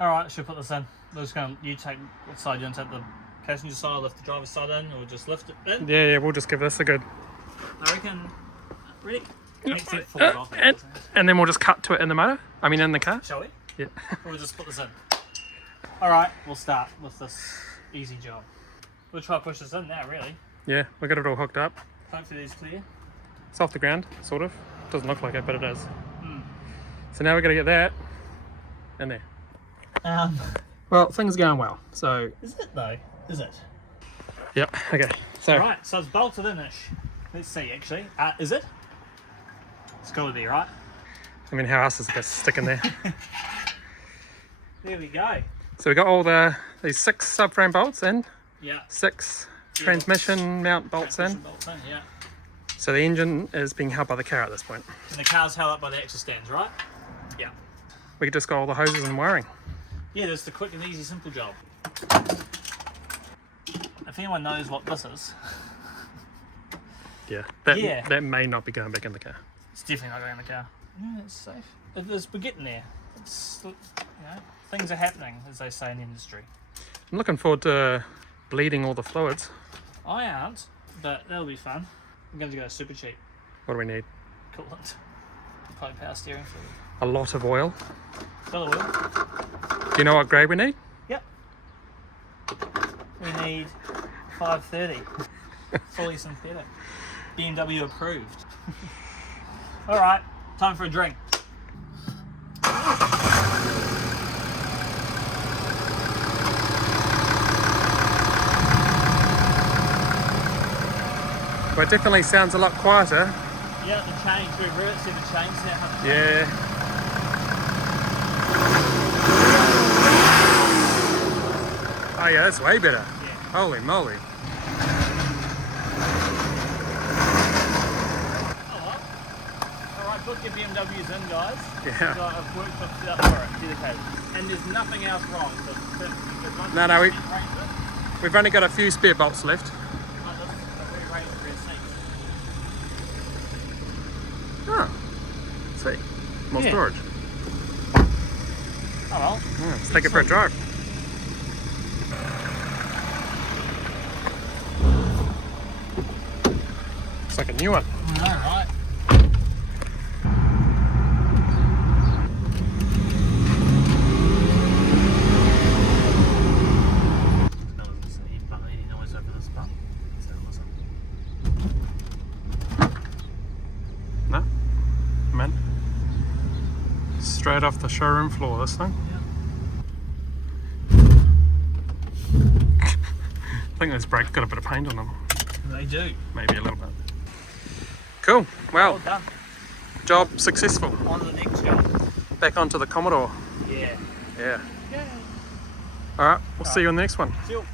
Alright, should put this in. We're just going to, you take what side? You want to take the passenger side, lift the driver's side in, or just lift it in? Yeah, we'll just give this a good... I reckon... Ready? And then we'll just cut to it in the motor. I mean in the car. Shall we? Yeah. Or we'll just put this in. Alright, we'll start with this easy job. We'll try to push this in now, really. Yeah, we got it all hooked up. Hopefully these clear. It's off the ground, sort of. Doesn't look like it, but it is. So now we're going to get that in there. Well, things are going well, so... Is it though? Is it? Yep, okay. So... Alright, so it's bolted in-ish. Let's see, actually. Is it? It's got to be, right? I mean, how else is it going to stick in there? There we go. So we got all these 6 subframe bolts in. Yeah. 6 transmission mount bolts in. Yeah. So the engine is being held by the car at this point. And the car's held up by the axle stands, right? Yeah. We just got all the hoses and wiring. Yeah, that's the quick and easy, simple job. If anyone knows what this is... Yeah. That may not be going back in the car. It's definitely not going in the car. Yeah, it's safe. We're getting there. It's, you know, things are happening, as they say in the industry. I'm looking forward to bleeding all the fluids. I aren't, but that'll be fun. I'm going to go super cheap. What do we need? Coolant. Probably power steering fluid. A lot of oil. Fill of oil. Do you know what grade we need? Yep. We need 530. Fully synthetic. BMW approved. Alright, time for a drink. Well, it definitely sounds a lot quieter. Yeah, the chains, we really see the chains now. Yeah. Oh yeah, that's way better. Yeah. Holy moly. Alright, put your BMWs in, guys. Yeah. So I've worked up for it, dedicated. And there's nothing else wrong. So No, we've only got a few spare bolts left. Oh, see, more storage. Oh well. Yeah, let's take it for a drive. Looks like a new one. Alright. No, man. Straight off the showroom floor, this thing. Yeah. I think those brakes got a bit of paint on them. They do. Maybe a little bit. Cool. Well done. Job successful. On to the next job. Back onto the Commodore. Yeah. Yeah. Alright, we'll see you on the next one. See you.